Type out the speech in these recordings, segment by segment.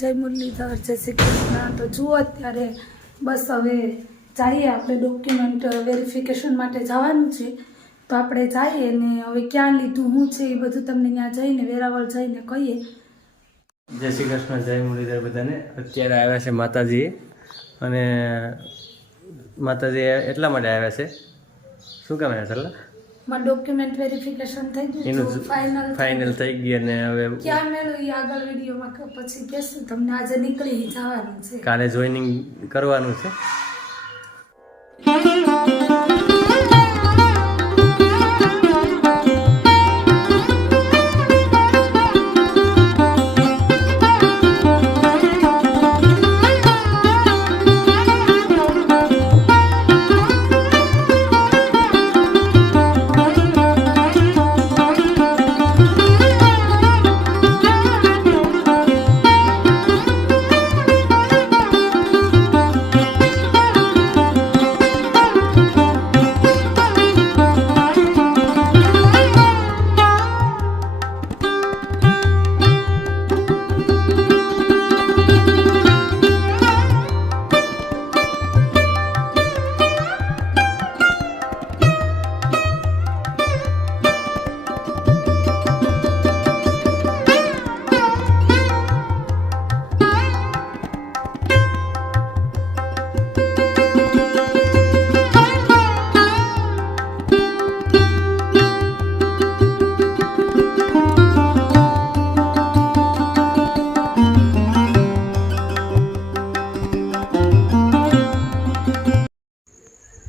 જય મુરલીધર, જય શ્રી કૃષ્ણ। તો જુઓ અત્યારે બસ હવે જઈએ આપણે ડોક્યુમેન્ટ વેરિફિકેશન માટે જવાનું છે, તો આપણે જઈએ ને હવે ક્યાં લીધું શું છે એ બધું તમને ત્યાં જઈને વેરાવળ જઈને કહીએ। જય શ્રી કૃષ્ણ, જય મુરલીધર બધાને। અત્યારે આવ્યા છે માતાજી, અને માતાજી એટલા માટે આવ્યા છે, શું કામ આવ્યા ચાલ મારું ડોક્યુમેન્ટ વેરિફિકેશન થઈ ગયું, એનું ફાઇનલ થઈ ગયું ને હવે ક્યાં મેળવું એ આગળ વિડીયોમાં પછી કહેશું તમને। આજે નીકળી જવાનું છે, કાલે જોઈનિંગ કરવાનું છે।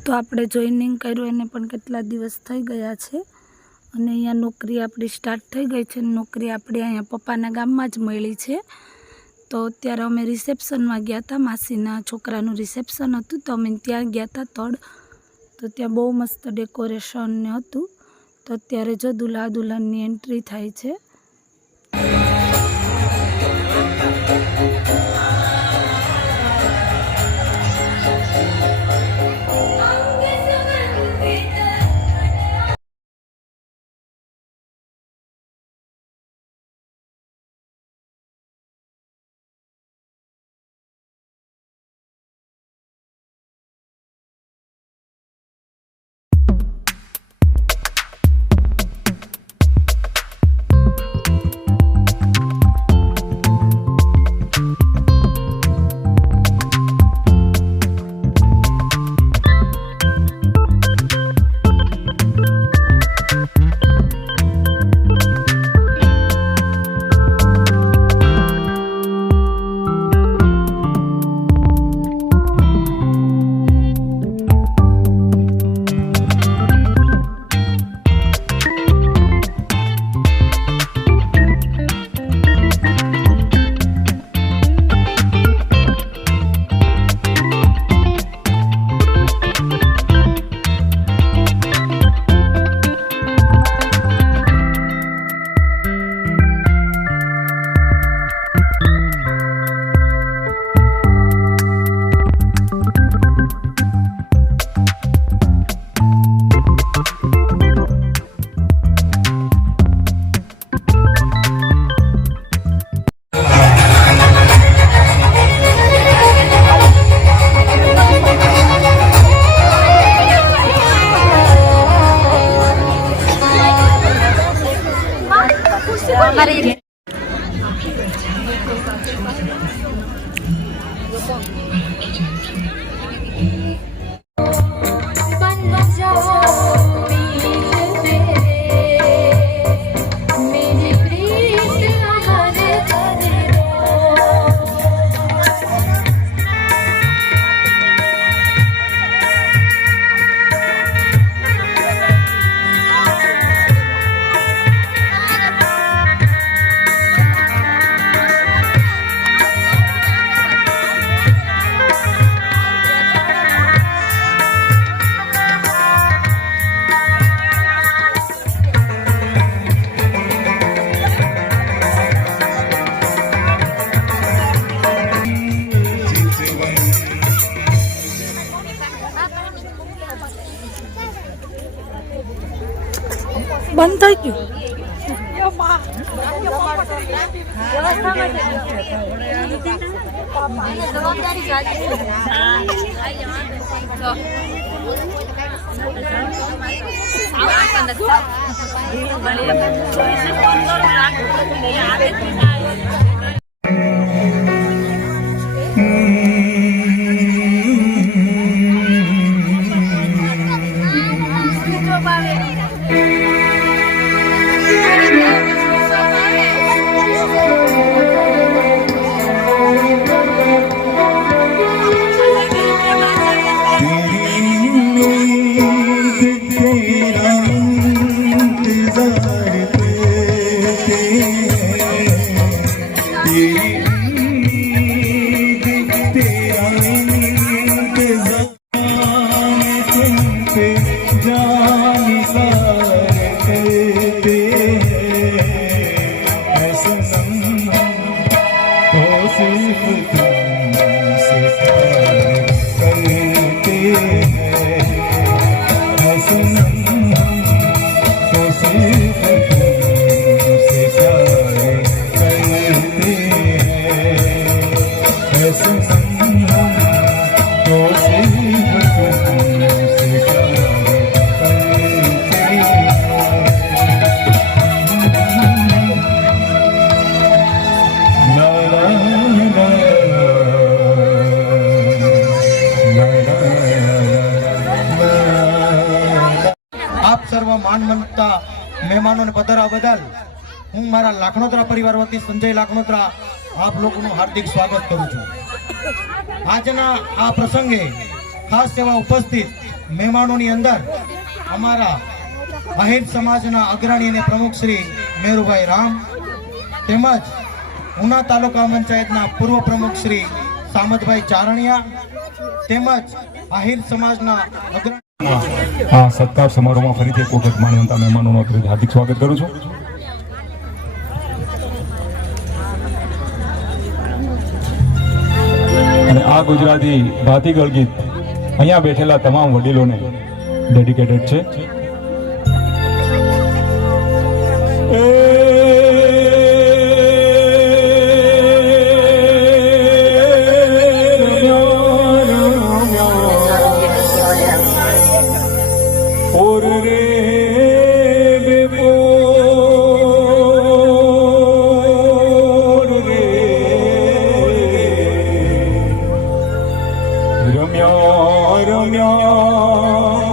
તો આપણે જોઈનિંગ કર્યું એને પણ કેટલા દિવસ થઈ ગયા છે, અને અહીંયા નોકરી આપણી સ્ટાર્ટ થઈ ગઈ છે। નોકરી આપણે અહીંયા પપ્પાના ગામમાં જ મળી છે। તો અત્યારે અમે રિસેપ્શનમાં ગયા હતા, માસીના છોકરાનું રિસેપ્શન હતું, તો અમે ત્યાં ગયા હતા તળ। તો ત્યાં બહુ મસ્ત ડેકોરેશન ને હતું। તો અત્યારે જો દુલ્હા દુલ્હનની એન્ટ્રી થાય છે। બંધ થઈ ગયું। આપ સર્વ માન મમતા મહેમાનોને પધારવા બદલ હું મારા લાખણોત્રા પરિવાર વતી સંજય લાખણોત્રા આપ લોકોનું હાર્દિક સ્વાગત કરું છું. આજના આ પ્રસંગે ખાસ સેવા ઉપસ્થિત મહેમાનોની અંદર અમારા આહિર સમાજના અગ્રણી અને પ્રમુખ શ્રી મેરુભાઈ રામ તેમજ ઉના તાલુકા પંચાયતના પૂર્વ પ્રમુખ શ્રી સામતભાઈ ચારણિયા તેમજ આહિર સમાજના અગ્રણી આ સત્કાર સમારોહમાં ફરીથી એક વખત માનવતા મહેમાનોનું હાર્દિક સ્વાગત કરું છું. અને આ ગુજરાતી ભાતીગળ ગીત અહીંયા બેઠેલા તમામ વડીલોને ડેડિકેટેડ છે. રમ્યા રમ્યા